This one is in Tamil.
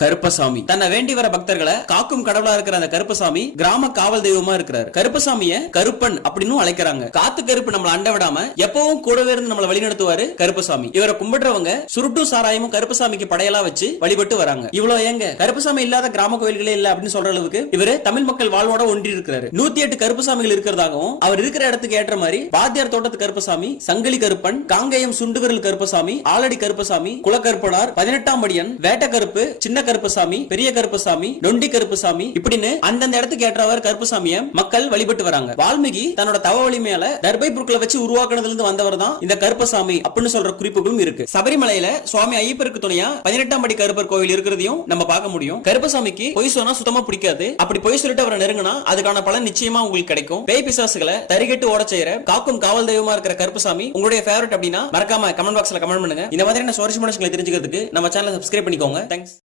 கருப்பசாமி. தன்னை வேண்டி வர பக்தர்களை காக்கும் கடவுளா இருக்கிற அந்த கருப்பசாமி கிராம காவல் தெய்வமா இருக்கிறார். கருப்பசாமிய கருப்பன் அப்படின்னு அழைக்கிறாங்க. காத்து கருப்பு நம்மள அண்ட விடாம எப்பவும் கூடவே இருந்து நம்மள வழிநடத்துவாரு கருப்பசாமி. இவரை கும்பிடுறவங்க சுருட்டு சாராயமும் கருப்பசாமிக்கு படையலா வச்சு வழிபட்டு வராங்க. இவ்வளவு ஏங்க? கருப்பசாமி இல்லாத கிராம கோயில்களே இல்ல அப்படின்னு சொல்ற அளவுக்கு இவரு தமிழ் மக்கள் வாழ்வோட ஒன்றி இருக்கிறாரு. நூத்தி எட்டு கருப்பசாமிகள் இருக்கிறதாகவும் அவர் இருக்கிற இடத்துக்கு ஏற்ற மாதிரி பாத்தியார் தோட்டத்து கருப்பசாமி சங்கிலி கருப்பன் காங்கேயம் சுண்டுவிரல் கருப்பசாமி ஆலடி கருப்பசாமி குலக்கருப்பனார் பதினெட்டாம் படியன் வேட்ட கருப்பு சின்ன கருப்பசாமி பெரிய கருப்பசாமி நொண்டி கருப்பசாமி இப்படின்னு அந்தந்த இடத்துக்கு ஏற்றவர் கருப்பசாமிய மக்கள் வழிபட்டு வராங்க. வால்மீகி தன்னோட தவ வலிமையால தர்பை பொருட்களை வச்சு உருவாக்குனதுல இருந்து வந்தவர் தான் இந்த கருப்பசாமி அப்படின்னு சொல்ற குறிப்புகளும் இருக்கு. சபரிமலையில சுவாமி ஐயப்பருக்கு துணையா பதினெட்டாம் படி கருப்பர் கோவில் இருக்கிறதையும் நம்ம பார்க்க முடியும். கருப்பசாமிக்கு பொய் சொன்னா சுத்தமா பிடிக்காது. அப்படி பொய் சொல்லிட்டு அவரை நெருங்கினா அதுக்கான பலன் நிச்சயமா உங்களுக்கு கிடைக்கும். பேய் பிசாசுகளை தரிகட்டு ஓட செய்யற காக்கும் காவல் தெய்வமா இருக்கிற கருப்பசாமி உங்களுடைய ஃபேவரட் அப்படின்னா மறக்காம கமெண்ட் பாக்ஸ்ல கமெண்ட் பண்ணுங்க. இந்த மாதிரியான சுவாரஸ்யமான விஷயங்களை தெரிஞ்சுக்கிறதுக்கு நம்ம சேனலை சப்ஸ்கிரைப் பண்ணிக்கோங்க. தேங்க்ஸ்